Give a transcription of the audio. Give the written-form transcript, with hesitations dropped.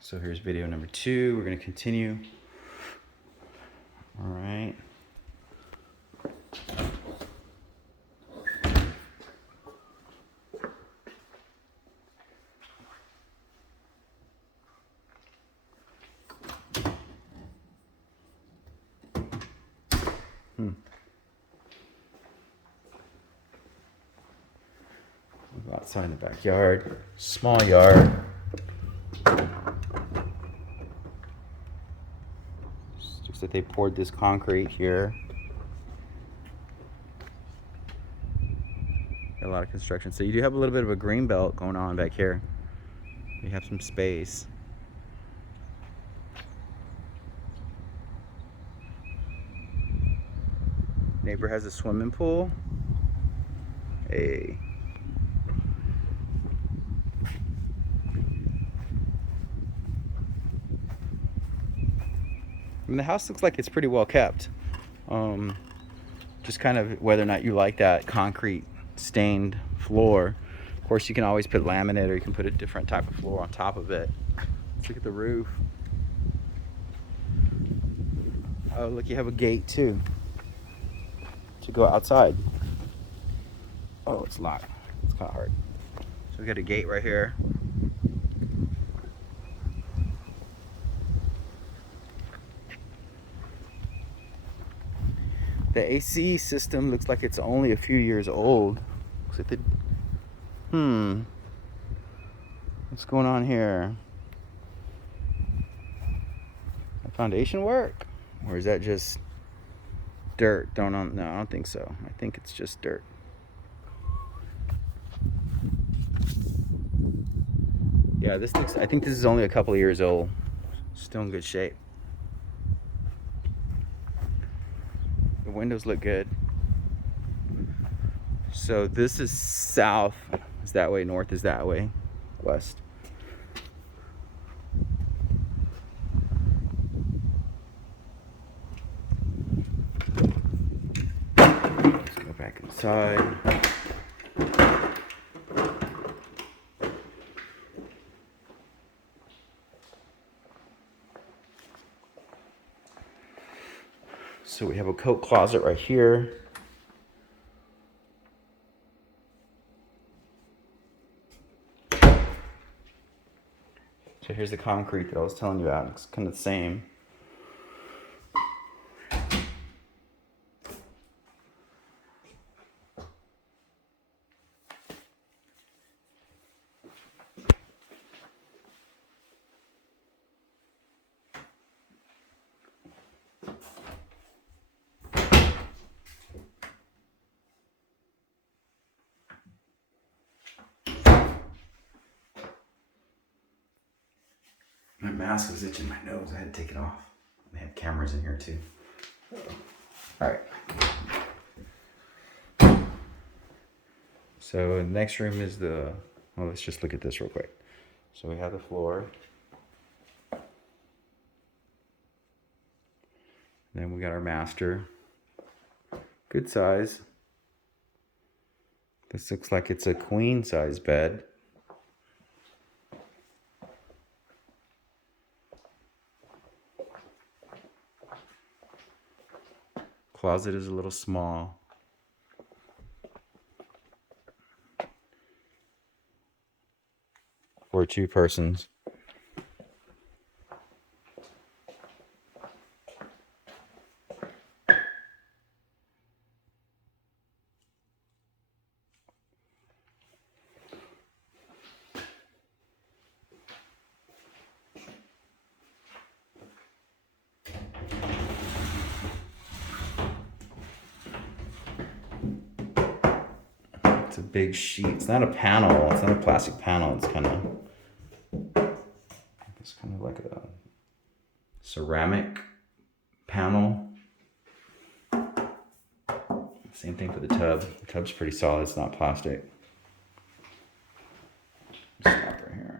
so here's video number 2. We're gonna continue. All right. Outside in the backyard, small yard. Looks like they poured this concrete here. Got a lot of construction. So you do have a little bit of a green belt going on back here. You have some space. Neighbor has a swimming pool. Hey. I mean, the house looks like it's pretty well kept. Just kind of whether or not you like that concrete stained floor. Of course, you can always put laminate, or you can put a different type of floor on top of it. Let's look at the roof. Oh, look, you have a gate too to go outside. Oh, it's locked. It's kind of hard. So we got a gate right here. The AC system looks like it's only a few years old. Looks like what's going on here? Foundation work? Or is that just dirt? No, I don't think so. I think it's just dirt. Yeah, I think this is only a couple of years old. Still in good shape. The windows look good. So this is south is that way, north is that way, west. Let's go back inside. So we have a coat closet right here. So here's the concrete that I was telling you about. It's kind of the same. My mask was itching my nose. I had to take it off. They have cameras in here too. All right. So the next room is well, let's just look at this real quick. So we have the floor. Then we got our master. Good size. This looks like it's a queen size bed. Closet is a little small. For 2 persons. It's a big sheet. It's not a panel. It's not a plastic panel. It's kind of like a ceramic panel. Same thing for the tub. The tub's pretty solid. It's not plastic.